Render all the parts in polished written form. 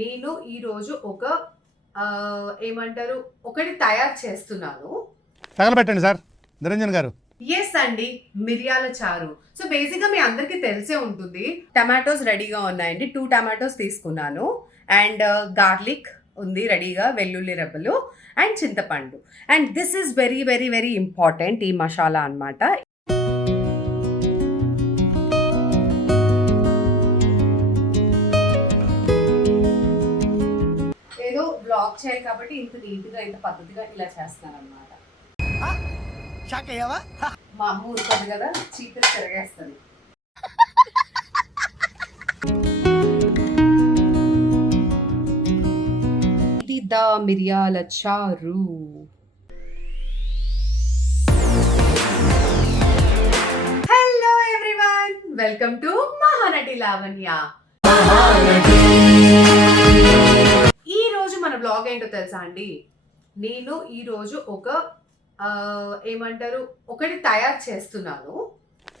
నేను ఈరోజు ఒక ఏమంటారు ఒకటి తయారు చేస్తున్నాను. తగలబెట్టండి సార్ నిరంజన్ గారు. ఎస్ అండి, మిరియాల చారు. సో బేసిక్గా మీ అందరికీ తెలిసే ఉంటుంది. టమాటోస్ రెడీగా ఉన్నాయండి. 2 టమాటోస్ తీసుకున్నాను. అండ్ గార్లిక్ ఉంది రెడీగా, వెల్లుల్లి రెబ్బలు అండ్ చింతపండు. And this is very very very important ఈ మసాలా అన్నమాట. ఏదో బ్లాగ్ చేయాలి కాబట్టి ఇంత నీట్గా ఇంత పద్ధతిగా ఇలా చేస్తాను అనమాట. మా అమ్మ ఊరుకోదు కదా, చీపురు తిరగేస్తుంది. ఇది ద మిరియాల చారు. Hello everyone, welcome to Mahanati Lavanya. ఈ రోజు మన బ్లాగ్ ఏంటో తెలుసా అండి? నేను ఈరోజు ఒక ఏమంటారు ఒకటి తయారు చేస్తున్నాను.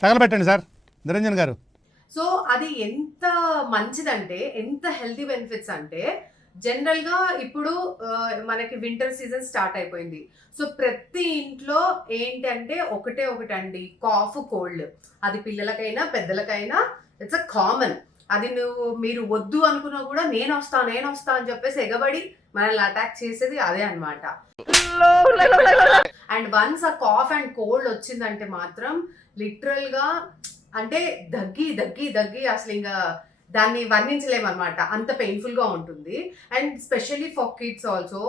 తగలబెట్టండి సార్ నిరంజన్ గారు. సో అది ఎంత మంచిదంటే, ఎంత హెల్తీ బెనిఫిట్స్ అంటే, జనరల్గా ఇప్పుడు మనకి వింటర్ సీజన్ స్టార్ట్ అయిపోయింది. సో ప్రతి ఇంట్లో ఏంటంటే ఒకటండి, కాఫ్ కోల్డ్. అది పిల్లలకైనా పెద్దలకైనా ఇట్స్ అ కామన్. అది మీరు వద్దు అనుకున్నా కూడా నేను వస్తా అని చెప్పేసి ఎగబడి మనల్ని అటాక్ చేసేది అదే అన్నమాట. అండ్ వన్స్ ఆ కాఫ్ అండ్ కోల్డ్ వచ్చిందంటే మాత్రం లిటరల్ గా అంటే దగ్గి అసలు ఇంకా దాన్ని వర్ణించలేమన్నమాట, అంత పెయిన్ఫుల్ గా ఉంటుంది. And specially for kids also.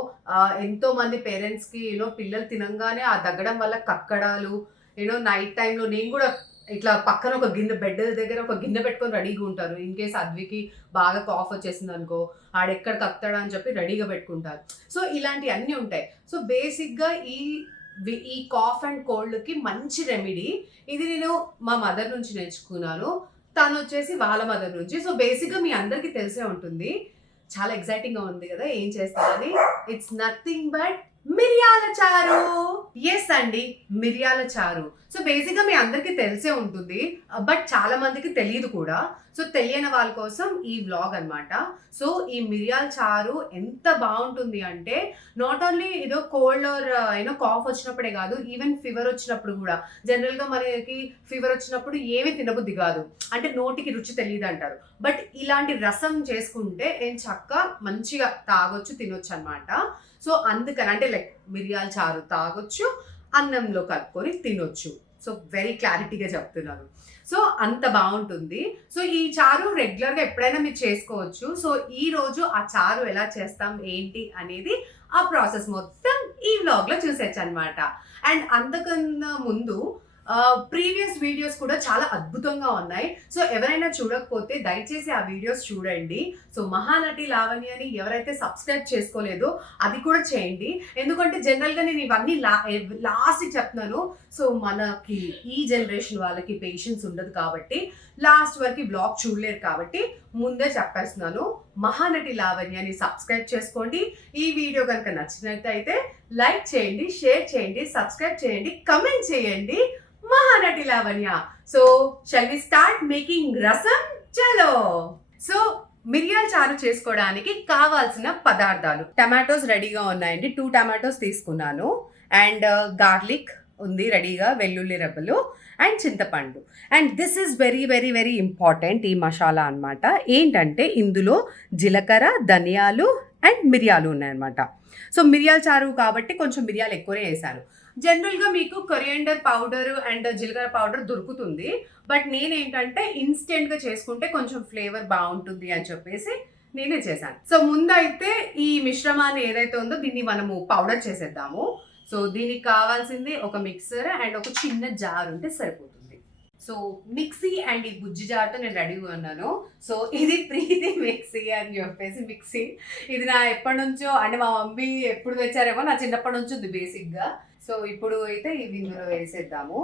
ఎంతో మంది పేరెంట్స్ కి పిల్లలు తినంగానే ఆ దగ్గడం వల్ల కక్కడాలు, నైట్ టైంలో నేను కూడా ఇట్లా పక్కన ఒక గిన్నె, బెడ్ దగ్గర ఒక గిన్నె పెట్టుకొని రెడీగా ఉంటారు. ఇన్ కేస్ అద్వికి బాగా కాఫ్ వచ్చేసింది అనుకో, ఆడెక్కడ కక్తాడా అని చెప్పి రెడీగా పెట్టుకుంటారు. సో ఇలాంటివి అన్నీ ఉంటాయి. సో బేసిక్గా ఈ కాఫ్ అండ్ కోల్డ్కి మంచి రెమెడీ ఇది. నేను మా మదర్ నుంచి నేర్చుకున్నాను, తను వచ్చేసి వాళ్ళ మదర్ నుంచి. సో బేసిక్గా మీ అందరికీ తెలిసే ఉంటుంది. చాలా ఎక్సైటింగ్గా ఉంది కదా ఏం చేస్తారని. ఇట్స్ నథింగ్ బట్ మిరియాల చారు. ఎస్ అండి, మిరియాల చారు. సో బేసిక్గా మీ అందరికీ తెలిసే ఉంటుంది, బట్ చాలా మందికి తెలియదు కూడా. సో తెలియని వాళ్ళ కోసం ఈ వ్లాగ్ అనమాట. సో ఈ మిరియాల చారు ఎంత బాగుంటుంది అంటే, నాట్ ఓన్లీ ఏదో కోల్డ్ ఆర్ కాఫ్ వచ్చినప్పుడే కాదు, ఈవెన్ ఫీవర్ వచ్చినప్పుడు కూడా. జనరల్గా మనకి ఫీవర్ వచ్చినప్పుడు ఏమీ తినబుద్ధి కాదు, అంటే నోటికి రుచి తెలియదు అంటారు. బట్ ఇలాంటి రసం చేసుకుంటే ఏం చక్కగా మంచిగా తాగొచ్చు, తినొచ్చు అనమాట. సో అందుకని అంటే లైక్ మిరియాల చారు తాగొచ్చు, అన్నంలో కలుపుకొని తినొచ్చు. సో వెరీ క్లారిటీగా చెప్తున్నాను. సో అంత బాగుంటుంది. సో ఈ చారు రెగ్యులర్గా ఎప్పుడైనా మీరు చేసుకోవచ్చు. సో ఈ రోజు ఆ చారు ఎలా చేస్తాం ఏంటి అనేది ఆ ప్రాసెస్ మొత్తం ఈ వ్లాగ్లో చూసేచ్చు అనమాట. అండ్ అంతకన్నా ముందు ప్రీవియస్ వీడియోస్ కూడా చాలా అద్భుతంగా ఉన్నాయి. సో ఎవరైనా చూడకపోతే దయచేసి ఆ వీడియోస్ చూడండి. సో మహానటి లావణ్యని ఎవరైతే సబ్స్క్రైబ్ చేసుకోలేదో అది కూడా చేయండి. ఎందుకంటే జనరల్గా నేను ఇవన్నీ లాస్ట్ చెప్తున్నాను. సో మనకి ఈ జనరేషన్ వాళ్ళకి పేషెన్స్ ఉండదు కాబట్టి, లాస్ట్ వరకు బ్లాగ్ చూడలేరు కాబట్టి ముందే చెప్పేస్తున్నాను. మహానటి లావణ్యని సబ్స్క్రైబ్ చేసుకోండి. ఈ వీడియో కనుక నచ్చినట్లయితే లైక్ చేయండి, షేర్ చేయండి, సబ్స్క్రైబ్ చేయండి, కమెంట్ చేయండి. Mahanati Lavanya. So shall we start making rasam? చలో. సో మిరియాల చారు చేసుకోవడానికి కావాల్సిన పదార్థాలు: టమాటోస్ రెడీగా ఉన్నాయండి. 2 టమాటోస్ తీసుకున్నాను. అండ్ గార్లిక్ ఉంది రెడీగా, వెల్లుల్లి రెబ్బలు అండ్ చింతపండు. And this is very very very important ఈ మసాలా అన్నమాట. ఏంటంటే ఇందులో జీలకర్ర, ధనియాలు అండ్ మిరియాలు ఉన్నాయన్నమాట. సో మిరియాల చారు కాబట్టి కొంచెం మిరియాలు ఎక్కువనే వేసాను. జనరల్గా మీకు కొరియాండర్ పౌడర్ అండ్ జీలకర్ర పౌడర్ దొరుకుతుంది, బట్ నేనేంటంటే ఇన్స్టెంట్గా చేసుకుంటే కొంచెం ఫ్లేవర్ బాగుంటుంది అని చెప్పేసి నేనే చేశాను. సో ముందైతే ఈ మిశ్రమాన్ని ఏదైతే ఉందో దీన్ని మనము పౌడర్ చేసేద్దాము. సో దీనికి కావాల్సింది ఒక మిక్సర్ అండ్ ఒక చిన్న జార్ ఉంటే సరిపోతుంది. సో మిక్సీ అండ్ ఈ బుజ్జి జార్తో నేను రెడీగా ఉన్నాను. సో ఇది ప్రీతి మిక్సీ అని చెప్పేసి మిక్సీ. ఇది నా ఎప్పటి నుంచో, అంటే మా మమ్మీ ఎప్పుడు తెచ్చారేమో, నా చిన్నప్పటి నుంచి ఉంది బేసిక్గా. సో ఇప్పుడు అయితే ఇవి ఇందులో వేసేద్దాము.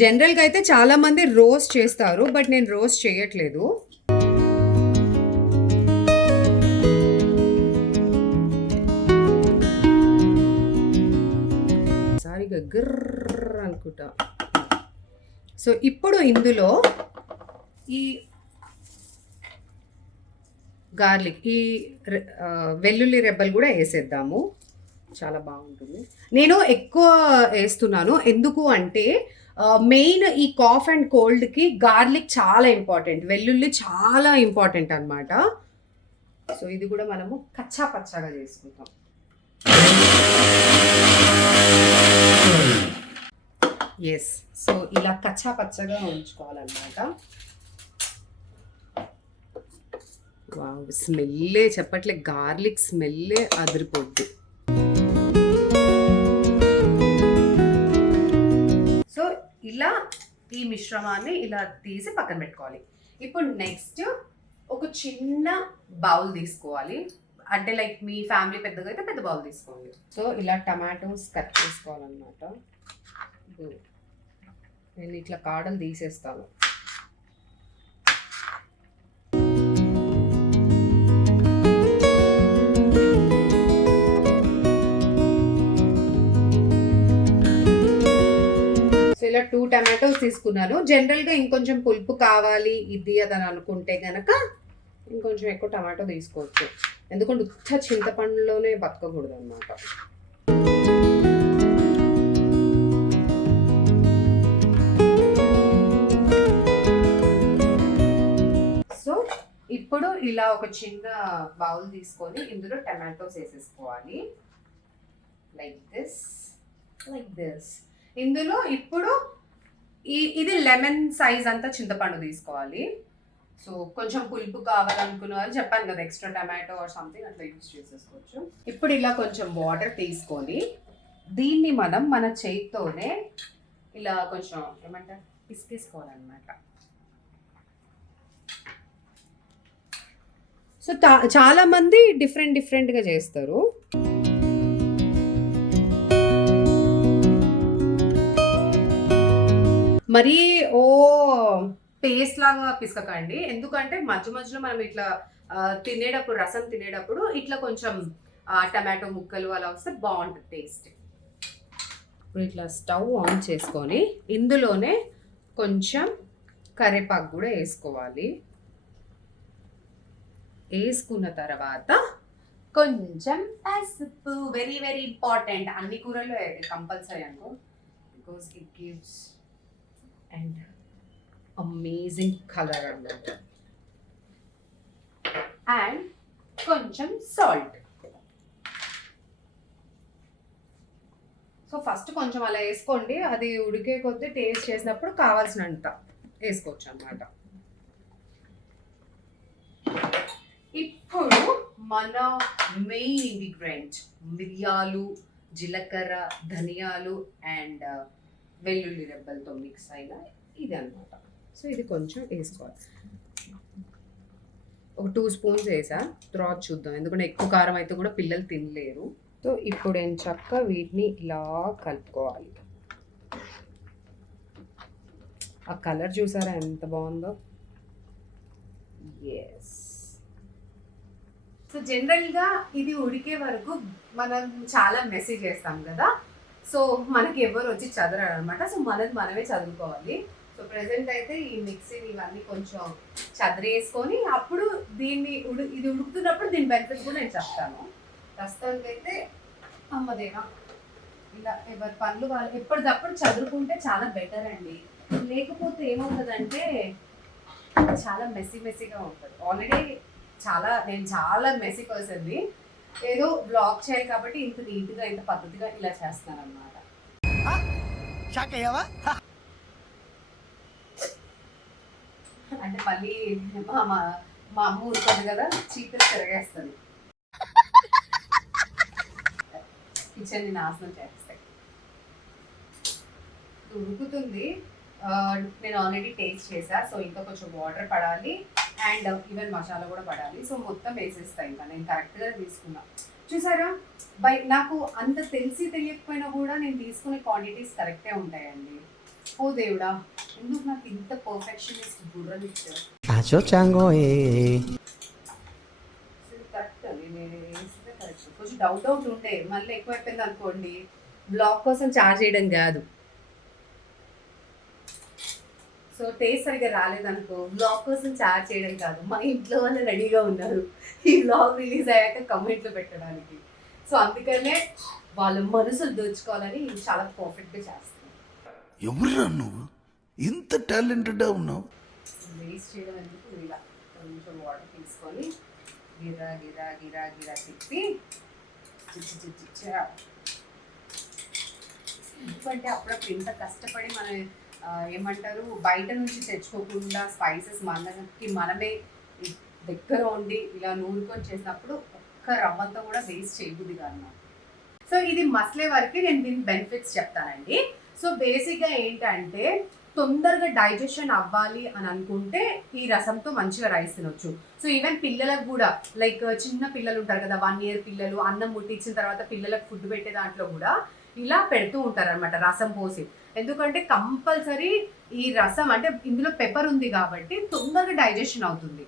జనరల్గా అయితే చాలా మంది రోస్ట్ చేస్తారు, బట్ నేను రోస్ట్ చేయట్లేదు. సారిగా గిర్ర అనుకుంటా. సో ఇప్పుడు ఇందులో ఈ గార్లిక్ ఈ వెల్లుల్లి రెబ్బలు కూడా వేసేద్దాము. చాలా బాగుంటుంది. నేను ఎక్కువ వేస్తున్నాను ఎందుకు అంటే మెయిన్ ఈ కాఫ్ అండ్ కోల్డ్కి గార్లిక్ చాలా ఇంపార్టెంట్, వెల్లుల్లి చాలా ఇంపార్టెంట్ అన్నమాట. సో ఇది కూడా మనము కచ్చా పచ్చాగా చేసుకుంటాం. ఎస్, సో ఇలా కచ్చా పచ్చగా ఉంచుకోవాలన్నమాట. వావ్, స్మెల్లే చెప్పట్లే, గార్లిక్ స్మెల్లే అదిరిపోద్ది. సో ఇలా ఈ మిశ్రమాన్ని ఇలా తీసి పక్కన పెట్టుకోవాలి. ఇప్పుడు నెక్స్ట్ ఒక చిన్న బౌల్ తీసుకోవాలి, అంటే లైక్ మీ ఫ్యామిలీ పెద్దగా అయితే పెద్ద బౌల్ తీసుకోండి. సో ఇలా టమాటోస్ కట్ చేసుకోవాలన్నమాట. నేను ఇట్లా కాడలు తీసేస్తాను. సో ఇలా 2 టమాటోస్ తీసుకున్నాను. జనరల్గా ఇంకొంచెం పులుపు కావాలి ఇది అదని అనుకుంటే గనక ఇంకొంచెం ఎక్కువ టమాటో తీసుకోవచ్చు, ఎందుకంటే ఉత్త చింతపండులోనే బతకకూడదు అనమాట. సో ఇప్పుడు ఇలా ఒక చిన్న బౌల్ తీసుకొని ఇందులో టమాటోస్ వేసేసుకోవాలి. Like this. ఇందులో ఇప్పుడు ఇది లెమన్ సైజ్ అంతా చింతపండు తీసుకోవాలి. సో కొంచెం పులుపు కావాలనుకున్న వాళ్ళు చెప్పాను కదా, ఎక్స్ట్రా టమాటో ఆర్ సంథింగ్ అట్లా యూజ్ చేసేసుకోవచ్చు. ఇప్పుడు ఇలా కొంచెం వాటర్ తీసుకొని దీన్ని మనం మన చేతితోనే ఇలా కొంచెం ఏమంటారు పిసికేసుకోవాలన్నమాట. సో చాలా మంది డిఫరెంట్గా చేస్తారు. మరీ పేస్ట్ లాగా పిసకండి, ఎందుకంటే మధ్యలో మనం ఇట్లా తినేటప్పుడు రసం తినేటప్పుడు ఇట్లా కొంచెం టమాటో ముక్కలు అలా వస్తే బాగుంటుంది టేస్ట్. ఇప్పుడు ఇట్లా స్టవ్ ఆన్ చేసుకొని ఇందులోనే కొంచెం కరివేపాకు కూడా వేసుకోవాలి. వేసుకున్న తర్వాత కొంచెం పసుపు, వెరీ వెరీ ఇంపార్టెంట్, అన్ని కూరల్లో కంపల్సరీ అనుకో, because it gives and amazing colour అన్నమాట. అండ్ కొంచెం సాల్ట్. సో ఫస్ట్ కొంచెం అలా వేసుకోండి, అది ఉడికే కొద్దీ టేస్ట్ చేసినప్పుడు కావాల్సినంత వేసుకోవచ్చు అన్నమాట. ఇప్పుడు మన మెయిన్ ఇంగ్రీడియంట్ మిరియాలు, జీలకర్ర, ధనియాలు అండ్ వెల్లుల్లి రెబ్బలతో మిక్స్ అయిన ఇది అన్నమాట. సో ఇది కొంచెం వేసుకోవాలి, ఒక 2 స్పూన్స్ వేసా, తర్వాత చూద్దాం, ఎందుకంటే ఎక్కువ కారం అయితే కూడా పిల్లలు తినలేరు. సో ఇప్పుడు ఏం చక్క వీటిని ఇలా కలుపుకోవాలి. ఆ కలర్ చూసారా ఎంత బాగుందో. ఎస్. సో జనరల్గా ఇది ఉడికే వరకు మనం చాలా మెస్సీ చేస్తాం కదా, సో మనకి ఎవరు వచ్చి చదవరు అనమాట. సో మనమే చదువుకోవాలి. సో ప్రెసెంట్ అయితే ఈ మిక్సీని ఇవన్నీ కొంచెం చదిరేసుకొని అప్పుడు దీన్ని ఇది ఉడుకుతున్నప్పుడు దీని బెనిఫిట్స్ కూడా నేను చెప్తాను. ప్రస్తుతానికి అయితే అమ్మదేనా ఇలా ఎవరి పనులు వాళ్ళు ఎప్పటికప్పుడు చదువుకుంటే చాలా బెటర్ అండి. లేకపోతే ఏమవుతుందంటే చాలా మెస్సీగా ఉంటుంది. ఆల్రెడీ నేను చాలా మెస్సీ పర్సన్ని, ఏదో బ్లాగ్ చేయాలి కాబట్టి ఇంత నీట్గా ఇంత పద్ధతిగా ఇలా చేస్తాను అన్నమాట. అంటే మళ్ళీ మా అమ్మ ఊరుతుంది కదా, చీపురు తిరగేస్తుంది, కిచెన్ని నాశనం చేస్తాయి. ఉడుకుతుంది, నేను ఆల్రెడీ టేస్ట్ చేసా. సో ఇంకా కొంచెం వాటర్ పడాలి అండ్ ఈవెన్ మసాలా కూడా పడాలి. సో మొత్తం వేసేస్తాయి, ఇంకా నేను కరెక్ట్గా తీసుకున్నా. చూసారా, నాకు అంత తెలియకపోయినా కూడా నేను తీసుకునే క్వాంటిటీస్ కరెక్టే ఉంటాయండి. ఓ దేవుడా, ఎందుకు నాకు ఇంత పర్ఫెక్షనిస్ట్ బుర్రని ఇచ్చారు. కరెక్ట్, నేను వేస్తే కరెక్ట్. కొంచెం డౌట్ ఉండే, మళ్ళీ ఎక్కువ అయిపోయింది అనుకోండి, బ్లాగ్ కోసం చార్జ్ చేయడం కాదు. సో సో టేస్ట్ సరిగ్గా రాలేదనుకో బ్లాగ్ కోసం చార్జ్ చేయడం కాదు, మా ఇంట్లో వాళ్ళు రెడీగా ఉన్నారు ఈ బ్లాగ్ రిలీజ్ అయ్యాక కమెంట్లు పెట్టడానికి. సో అందుకనే వాళ్ళ మనసులు దోచుకోవాలని చాలా పర్ఫెక్ట్గా చేస్తాను. ఎవరురా నువ్వు ఇంత టాలెంటెడ్గా ఉన్నావు? వేస్ట్ చేయడం ఎందుకు, ఇలా కొంచెం వాటర్ తీసుకొని గిరా గిరా గిరా గిరా తిప్పి ఎందుకంటే అప్పుడప్పుడు ఇంత కష్టపడి మనం ఏమంటారు బయట నుంచి తెచ్చుకోకుండా స్పైసెస్ మనకి మనమే దగ్గర ఉండి ఇలా నూరుకొని చేసినప్పుడు ఒక్క రవ్వంతా కూడా వేస్ట్ చేయబుద్ది కాదు. సో ఇది మసలే వరకు నేను దీని బెనిఫిట్స్ చెప్తానండి. సో బేసిక్గా ఏంటంటే తొందరగా డైజెషన్ అవ్వాలి అని అనుకుంటే ఈ రసంతో మంచిగా రైస్ తినొచ్చు. సో ఈవెన్ పిల్లలకు కూడా లైక్ చిన్న పిల్లలు ఉంటారు కదా, 1 year పిల్లలు, అన్నం ముట్టించిన తర్వాత పిల్లలకు ఫుడ్ పెట్టే దాంట్లో కూడా ఇలా పెడుతూ ఉంటారు అనమాట రసం పోసి. ఎందుకంటే కంపల్సరీ ఈ రసం అంటే ఇందులో పెప్పర్ ఉంది కాబట్టి తొందరగా డైజెషన్ అవుతుంది.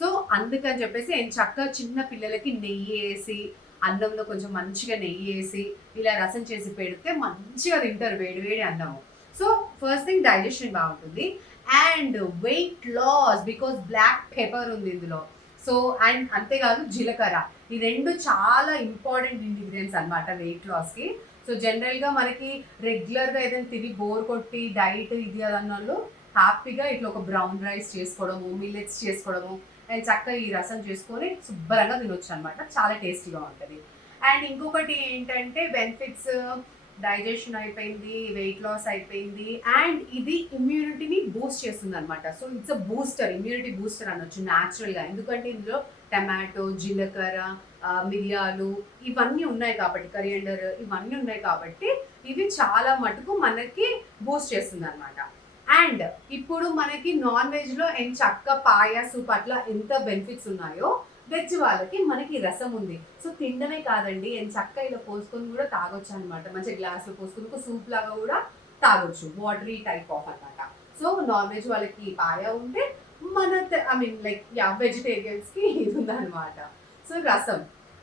సో అందుకని చెప్పేసి నేను చక్కగా చిన్న పిల్లలకి నెయ్యి వేసి అన్నంలో కొంచెం మంచిగా నెయ్యి వేసి ఇలా రసం చేసి పెడితే మంచిగా తింటారు వేడి అన్నము. సో ఫస్ట్ థింగ్ డైజెషన్ బాగుంటుంది and weight loss because black pepper ఉంది ఇందులో. సో అండ్ అంతేకాదు జీలకర్ర, ఈ రెండు చాలా ఇంపార్టెంట్ ఇంగ్రీడియంట్స్ అనమాట వెయిట్ లాస్కి. సో జనరల్గా మనకి రెగ్యులర్గా ఏదైనా తిని బోర్ కొట్టి డైట్ ఇది అన్నోళ్ళు హ్యాపీగా ఇట్లా ఒక బ్రౌన్ రైస్ చేసుకోవడము, మిల్లెట్స్ చేసుకోవడము అండ్ చక్కగా ఈ రసం చేసుకొని శుభ్రంగా తినొచ్చు అనమాట. చాలా టేస్టీగా ఉంటుంది. అండ్ ఇంకొకటి ఏంటంటే బెనిఫిట్స్, డైజెషన్ అయిపోయింది, వెయిట్ లాస్ అయిపోయింది అండ్ ఇది ఇమ్యూనిటీని బూస్ట్ చేస్తుంది అనమాట. So it's a booster, immunity booster అనొచ్చు న్యాచురల్గా. ఎందుకంటే ఇందులో టమాటో, జీలకర్ర, మిరియాలు ఇవన్నీ ఉన్నాయి కాబట్టి, కరియండర్ ఇవన్నీ ఉన్నాయి కాబట్టి ఇవి చాలా మటుకు మనకి బూస్ట్ చేస్తుంది అనమాట. అండ్ ఇప్పుడు మనకి నాన్ వెజ్లో చక్క పాయ సూప్ అట్లా ఎంత బెనిఫిట్స్ ఉన్నాయో వెజ్ వాళ్ళకి మనకి రసం ఉంది. సో తినడమే కాదండి చక్క ఇలా పోసుకొని కూడా తాగొచ్చు అనమాట. మంచిగా గ్లాస్లో పోసుకొని ఒక సూప్ లాగా కూడా తాగొచ్చు, వాటరీ టైప్ ఆఫ్ అనమాట. సో నాన్ వెజ్ వాళ్ళకి పాయ ఉంటే మన లైక్ వెజిటేరియన్స్కి ఇది ఉందన్నమాట. సో రసం,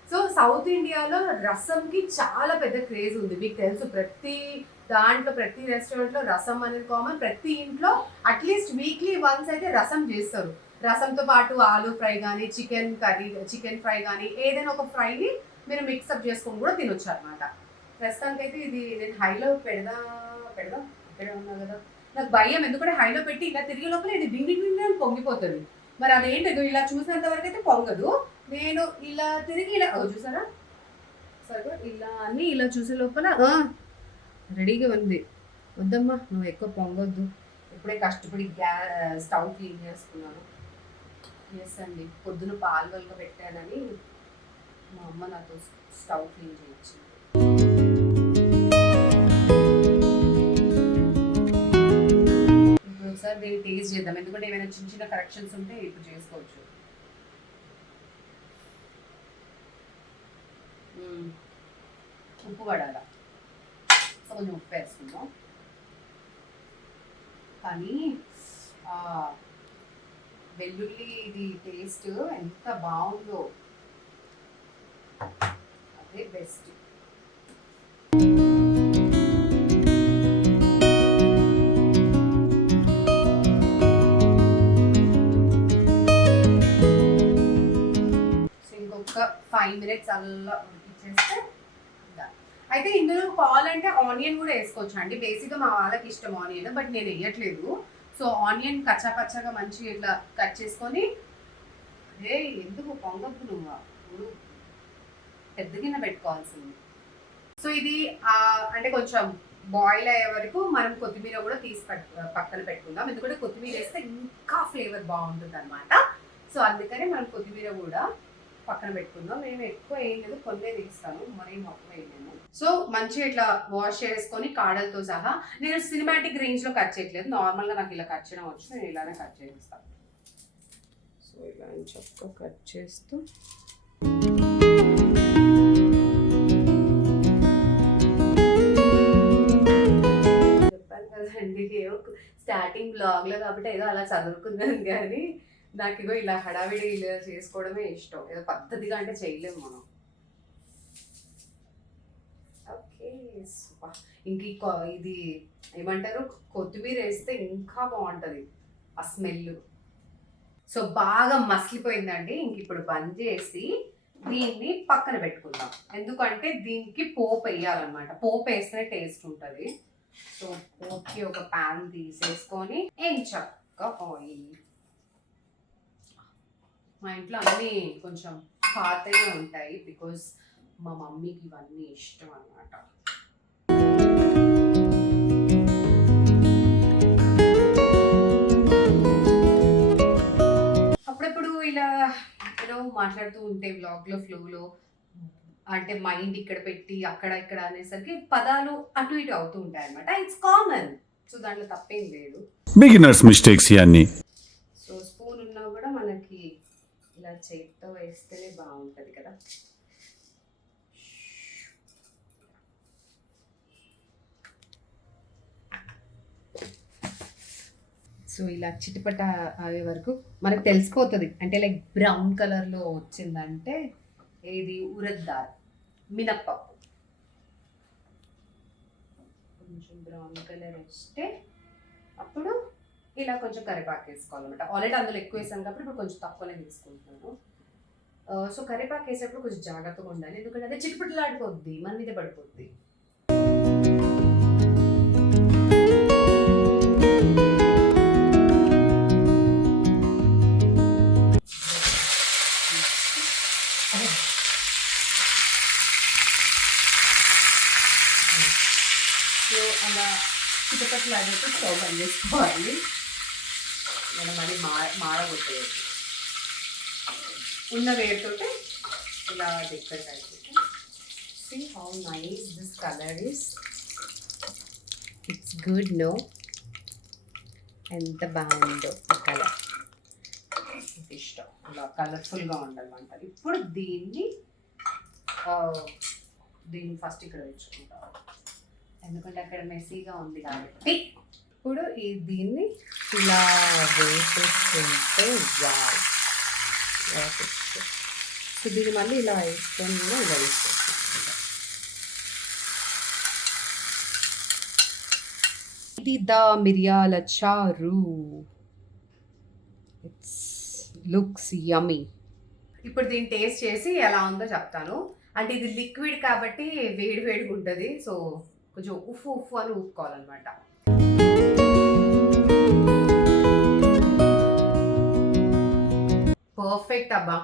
సో సౌత్ ఇండియాలో రసంకి చాలా పెద్ద క్రేజ్ ఉంది. మీకు తెలుసు ప్రతి దాంట్లో ప్రతి రెస్టారెంట్లో రసం అనేది కామన్. ప్రతి ఇంట్లో అట్లీస్ట్ వీక్లీ వన్స్ అయితే రసం చేస్తారు. రసంతో పాటు ఆలూ ఫ్రై కానీ, చికెన్ కర్రీ, చికెన్ ఫ్రై కానీ ఏదైనా ఒక ఫ్రైని మీరు మిక్సప్ చేసుకొని కూడా తినొచ్చు అనమాట. ప్రస్తుతానికి అయితే ఇది నేను హైలో పెడదాం ఇక్కడే ఉన్నా కదా, నాకు భయం. ఎందుకంటే హైలో పెట్టి ఇలా తిరిగే లోపల ఇది డింగి అని పొంగిపోతుంది. మరి అదేంటో ఇలా చూసినంత వరకు అయితే పొంగదు. నేను ఇలా తిరిగి ఇలా చూసారా సరే ఇలా అన్నీ ఇలా చూసే లోపల రెడీగా ఉంది. వద్దమ్మా నువ్వు ఎక్కువ పొంగొద్దు, ఇప్పుడే కష్టపడి స్టవ్ క్లీన్ చేసుకున్నాను. ఎస్ అండి, పొద్దున పాలు వల్క పెట్టానని మా అమ్మ నాతో స్టవ్ క్లీన్ చేయించింది. ఇప్పుడు ఒకసారి దీన్ని టేస్ట్ చేద్దాం, ఎందుకంటే ఏమైనా చిన్న కరెక్షన్స్ ఉంటే ఇప్పుడు చేసుకోవచ్చు. ఉప్పు పడాల, సో కొంచెం ఉప్పు వేసుకుందాం. కానీ వెల్లుల్లి ఇది టేస్ట్ ఎంత బాగుందో, అదే బెస్ట్. సో ఇంకొక 5 minutes అలా ఉడికించేస్తే అయితే ఇందులో కావాలంటే ఆనియన్ కూడా వేసుకోవచ్చు అండి. బేసిక్గా మా వాళ్ళకి ఇష్టం ఆనియన్, బట్ నేను వేయట్లేదు. సో ఆనియన్ కచ్చాపచ్చగా మంచిగా ఇట్లా కట్ చేసుకొని, అదే ఎందుకు పొంగొద్దు నువ్వు పెద్ద గిన్నె పెట్టుకోవాల్సింది. సో ఇది అంటే కొంచెం బాయిల్ అయ్యే వరకు మనం కొత్తిమీర కూడా తీసి పక్కన పెట్టుకుందాం. ఎందుకంటే కొత్తిమీర వేస్తే ఇంకా ఫ్లేవర్ బాగుంటుంది అనమాట. సో అందుకని మనం కొత్తిమీర కూడా పక్కన పెట్టుకుందాం. నేను ఎక్కువ ఏం లేదు, కొన్నే తీస్తాను, మరీ మొత్తం వేయలేము. సో మంచిగా ఇట్లా వాష్ చేసుకొని కాడలతో సహా, నేను సినిమాటిక్ రేంజ్లో కట్ చేయట్లేదు, నార్మల్గా నాకు ఇలా కట్ చేయడం వచ్చు, నేను ఇలానే కట్ చేస్తాను. సో ఇలా చక్కగా కట్ చేస్తూ చెప్పాను కదండి, ఏదో స్టార్టింగ్ బ్లాగ్లో కాబట్టి ఏదో అలా చదువుకున్నాను. కానీ నాకు ఇగో ఇలా హడావిడి ఇలా చేసుకోవడమే ఇష్టం. ఏదో పద్ధతిగా అంటే చేయలేము మనం. Okay nice. ఇది ఏమంటారు, కొత్తిమీర వేస్తే ఇంకా బాగుంటుంది ఆ స్మెల్. సో బాగా మసిలిపోయిందండి. ఇంక ఇప్పుడు బంద్ చేసి దీన్ని పక్కన పెట్టుకుందాం, ఎందుకంటే దీనికి పోపు వేయాలన్నమాట. పోపు వేస్తేనే టేస్ట్ ఉంటుంది. సో పోపుకి ఒక ప్యాన్ తీసేసుకొని ఎంచక్క ఆయిల్. మా ఇంట్లో అన్నీ కొంచెం పాతగా ఉంటాయి బికాజ్ మా మమ్మీకి ఇవన్నీ ఇష్టం అన్నమాట. అప్పుడప్పుడు ఇలా మాట్లాడుతూ ఉంటే వ్లాగ్లో ఫ్లోలో, అంటే మైండ్ ఇక్కడ పెట్టి అక్కడ ఇక్కడ అనేసరికి పదాలు అటు ఇటు అవుతూ ఉంటాయి అనమాట. It's common. సో దాంట్లో తప్పేం లేదు. బిగినర్స్ మిస్టేక్స్ ఇవన్నీ. సో స్పూన్ ఉన్నా కూడా మనకి ఇలా చేతితో వేస్తేనే బాగుంటుంది కదా. సో ఇలా చిటపట అయ్యే వరకు మనకు తెలిసిపోతుంది. అంటే లైక్ బ్రౌన్ కలర్లో వచ్చిందంటే ఏది ఉరద్ దాల్, మినప్పప్పు. కొంచెం బ్రౌన్ కలర్ వేస్తే అప్పుడు ఇలా కొంచెం కరివేపాకు వేసుకోవాలన్నమాట. ఆల్రెడీ అందులో ఎక్కువ వేసాను కాబట్టి ఇప్పుడు కొంచెం తక్కువనే తీసుకుంటున్నాను. సో కరివేపాకు వేసేటప్పుడు కొంచెం జాగ్రత్తగా ఉండాలి, ఎందుకంటే అదే చిటపటలాడిపోద్ది, మన మీద పడిపోద్ది. సో అలా చిటపటలాడినట్టు స్టవ్ బంద్ చేసుకోవాలి. మనం అది మాడగొట్టేయచ్చు. ఉన్న వేడితోటే ఇలా డిఫరెంట్ అయిపోతుంది. See how nice this colour is. It's good no. ఎంత బాగుందో ఆ కలర్, ఇష్టం. ఇలా కలర్ఫుల్గా ఉండాలన్నమాట. ఇప్పుడు దీన్ని ఫస్ట్ ఇక్కడ తెచ్చుకుంటాం, ఎందుకంటే అక్కడ మెస్సీగా ఉంది కాబట్టి. ఇప్పుడు దీన్ని ఇలా వేసేసుకుంటే సో దీన్ని మళ్ళీ ఇలా వేసుకొని కూడా ఇలా వేసేసుకుంటాం. ఇది మిరియాల చారు. ఇట్స్ లుక్స్ యమ్మీ. ఇప్పుడు దీన్ని టేస్ట్ చేసి ఎలా ఉందో చెప్తాను. అంటే ఇది లిక్విడ్ కాబట్టి వేడి వేడిగా ఉంటుంది. సో కొంచెం ఉఫ్ ఉఫ్ అని ఊపుకోవాలన్నమాట. పర్ఫెక్ట్ అబ్బా.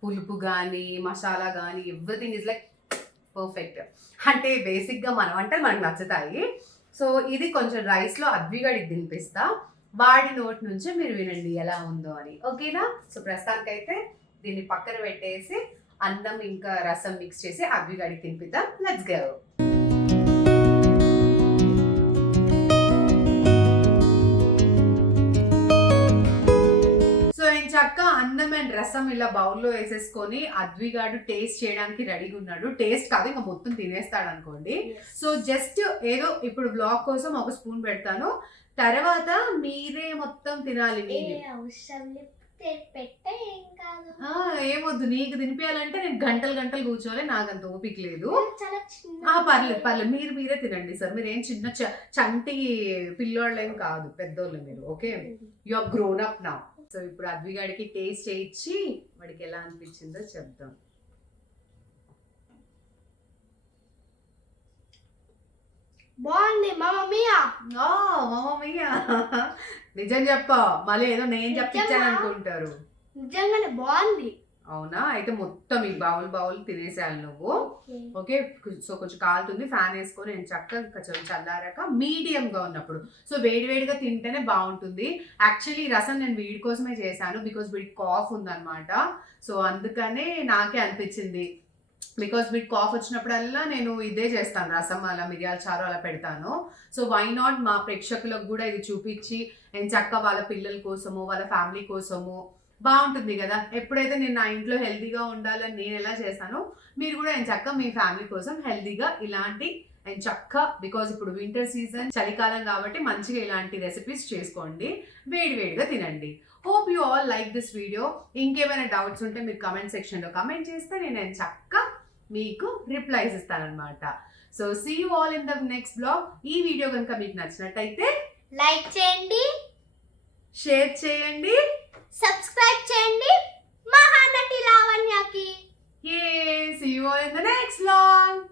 పులుపు కానీ మసాలా కానీ ఎవ్రీథింగ్ ఇస్ లైక్ పర్ఫెక్ట్. అంటే బేసిక్గా మనం అంటే మనకు నచ్చుతాయి. సో ఇది కొంచెం రైస్లో అద్విగడికి తినిపిస్తా, వాడి నోటి నుంచి మీరు వినండి ఎలా ఉందో అని. ఓకేనా? సో ప్రస్తుతానికైతే దీన్ని పక్కన పెట్టేసి అన్నం ఇంకా రసం మిక్స్ చేసి అద్విగడికి తినిపిద్దాం. Let's go. చక్కగా అన్నం అండ్ రసం ఇలా బౌల్లో వేసేసుకొని అద్విగాడు టేస్ట్ చేయడానికి రెడీగా ఉన్నాడు. టేస్ట్ కాదు, ఇంకా మొత్తం తినేస్తాడు అనుకోండి. సో జస్ట్ ఏదో ఇప్పుడు బ్లాగ్ కోసం ఒక స్పూన్ పెడతాను, తర్వాత మీరే మొత్తం తినాలి. ఏమొద్దు, నీకు తినిపించాలంటే నేను గంటలు గంటలు కూర్చోవాలి, నాకు అంత ఓపిక లేదు. పర్లేదు పర్లేదు, మీరే తినండి సార్. మీరు ఏం చిన్న చంటి పిల్లోళ్ళేం కాదు, పెద్దోళ్ళు మీరు. Okay, you are grown up now. So ఇప్పుడు అద్విగాడికి టేస్ట్ చేయించి వాడికి ఎలా అనిపించిందో చెప్దాం. బాగుంది మామయ్య. నిజం చెప్పా, మళ్ళీ ఏదో నేను చెప్పించాను అనుకుంటారు. నిజంగానే బాగుంది. అవునా? అయితే మొత్తం ఈ బౌల్ తినేసేయాలి నువ్వు. ఓకే, సో కొంచెం కాలుతుంది, ఫ్యాన్ వేసుకొని నేను చక్కగా కొంచెం చల్లారాక మీడియంగా ఉన్నప్పుడు. సో వేడివేడిగా తింటేనే బాగుంటుంది. యాక్చువల్లీ రసం నేను వీడి కోసమే చేశాను, బికాస్ వీడికి కాఫ్ ఉందన్నమాట. సో అందుకనే నాకే అనిపించింది, బికాస్ వీడికి కాఫ్ వచ్చినప్పుడల్లా నేను ఇదే చేస్తాను, రసం అలా మిరియాల చారు అలా పెడతాను. సో వై నాట్ మా ప్రేక్షకులకు కూడా ఇది చూపించి నేను చక్కగా వాళ్ళ పిల్లల కోసము వాళ్ళ ఫ్యామిలీ కోసము బాగుంటుంది కదా. ఎప్పుడైతే నేను నా ఇంట్లో హెల్తీగా ఉండాలని నేను ఎలా చేస్తానో మీరు కూడా నేను చక్కగా మీ ఫ్యామిలీ కోసం హెల్తీగా ఇలాంటి నేను చక్కగా, బికాజ్ ఇప్పుడు వింటర్ సీజన్ చలికాలం కాబట్టి మంచిగా ఇలాంటి రెసిపీస్ చేసుకోండి, వేడివేడిగా తినండి. Hope you all like this video. ఇంకేమైనా డౌట్స్ ఉంటే మీరు కమెంట్ సెక్షన్లో కమెంట్ చేస్తే నేను చక్కగా మీకు రిప్లైస్ ఇస్తానన్నమాట. So see you all in the next blog. ఈ వీడియో కనుక మీకు నచ్చినట్టయితే లైక్ చేయండి, షేర్ చేయండి. సబ్స్క్రైబ్ చేయండి Mahanati లావణ్యకి. Yay! See you all in the next vlog.